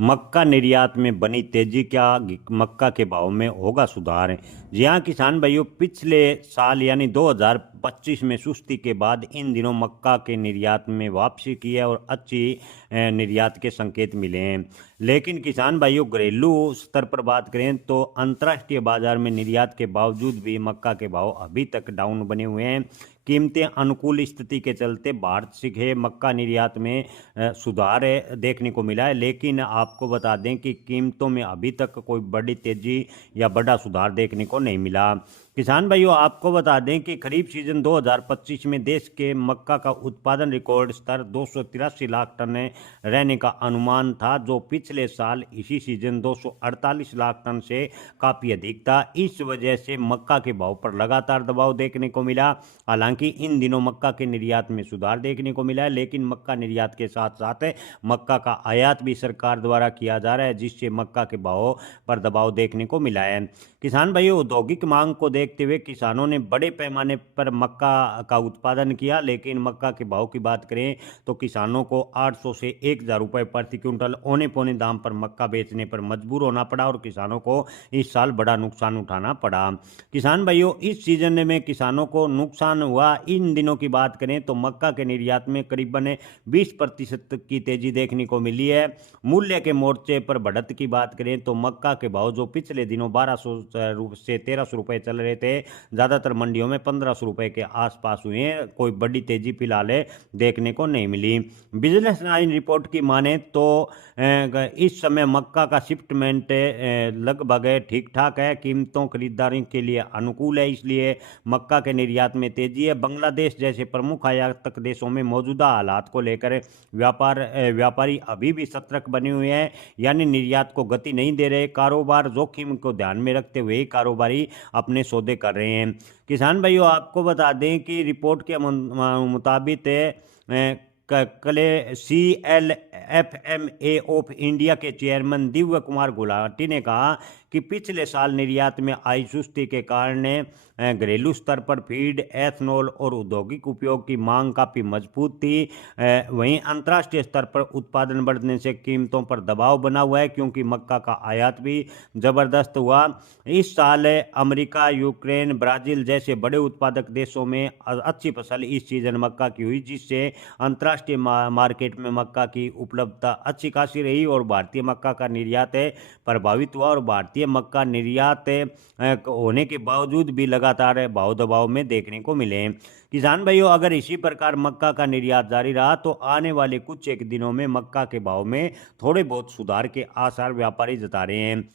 मक्का निर्यात में बनी तेजी, क्या मक्का के भाव में होगा सुधार? जी हाँ किसान भाइयों, पिछले साल यानी 2025 में सुस्ती के बाद इन दिनों मक्का के निर्यात में वापसी की है और अच्छी निर्यात के संकेत मिले हैं। लेकिन किसान भाइयों, घरेलू स्तर पर बात करें तो अंतर्राष्ट्रीय बाजार में निर्यात के बावजूद भी मक्का के भाव अभी तक डाउन बने हुए हैं। कीमतें अनुकूल स्थिति के चलते भारत से मक्का निर्यात में सुधार देखने को मिला है, लेकिन आपको बता दें कि कीमतों में अभी तक कोई बड़ी तेजी या बड़ा सुधार देखने को नहीं मिला। किसान भाइयों, आपको बता दें कि खरीफ सीजन 2025 में देश के मक्का का उत्पादन रिकॉर्ड स्तर 283 लाख टन रहने का अनुमान था, जो पिछले साल इसी सीजन 248 लाख टन से काफ़ी अधिक था। इस वजह से मक्का के भाव पर लगातार दबाव देखने को मिला। हालांकि इन दिनों मक्का के निर्यात में सुधार देखने को मिला है, लेकिन मक्का निर्यात के साथ साथ मक्का का आयात भी सरकार द्वारा किया जा रहा है, जिससे मक्का के भाव पर दबाव देखने को मिला है। किसान भाइयों, औद्योगिक मांग को देखते हुए किसानों ने बड़े पैमाने पर मक्का का उत्पादन किया, लेकिन मक्का के भाव की बात करें तो किसानों को 800 से 1000 रुपये प्रति क्विंटल औने पौने दाम पर मक्का बेचने पर मजबूर होना पड़ा और किसानों को इस साल बड़ा नुकसान उठाना पड़ा। किसान भाइयों, इस सीजन में किसानों को नुकसान हुआ। इन दिनों की बात करें तो मक्का के निर्यात में करीबन 20% की तेजी देखने को मिली है। मूल्य के मोर्चे पर बढ़त की बात करें तो मक्का के भाव जो पिछले दिनों 1200 से 1300 रुपये चल रहे थे, ज़्यादातर मंडियों में 1500 रुपये के आसपास हुए हैं। कोई बड़ी तेजी फिलहाल देखने को नहीं मिली। बिजनेस लाइन रिपोर्ट की माने तो इस समय मक्का का शिपमेंट लगभग ठीक ठाक है। कीमतों खरीदारी के लिए अनुकूल है, इसलिए मक्का के निर्यात में तेजी है। बांग्लादेश जैसे प्रमुख आयातक देशों में मौजूदा हालात को लेकर व्यापारी अभी भी सतर्क बने हुए हैं, यानी निर्यात को गति नहीं दे रहे। कारोबार जोखिम को ध्यान में रखते हुए कारोबारी अपने सौदे कर रहे हैं। किसान भाइयों, आपको बता दें कि रिपोर्ट के मुताबिक कले CLFMA ऑफ इंडिया के चेयरमैन दिव्य कुमार गुलाटी ने कहा कि पिछले साल निर्यात में आई सुस्ती के कारण घरेलू स्तर पर फीड, एथनॉल और औद्योगिक उपयोग की मांग काफ़ी मजबूत थी। वहीं अंतर्राष्ट्रीय स्तर पर उत्पादन बढ़ने से कीमतों पर दबाव बना हुआ है, क्योंकि मक्का का आयात भी ज़बरदस्त हुआ। इस साल अमेरिका, यूक्रेन, ब्राज़ील जैसे बड़े उत्पादक देशों में अच्छी फसल इस सीजन मक्का की हुई, जिससे अंतर्राष्ट्रीय मार्केट में मक्का की उपलब्धता अच्छी खासी रही और भारतीय मक्का का निर्यात प्रभावित हुआ। और भारतीय मक्का निर्यात होने के बावजूद भी लगातार भाव दबाव में देखने को मिले। किसान भाइयों, अगर इसी प्रकार मक्का का निर्यात जारी रहा तो आने वाले कुछ एक दिनों में मक्का के भाव में थोड़े बहुत सुधार के आसार व्यापारी जता रहे हैं।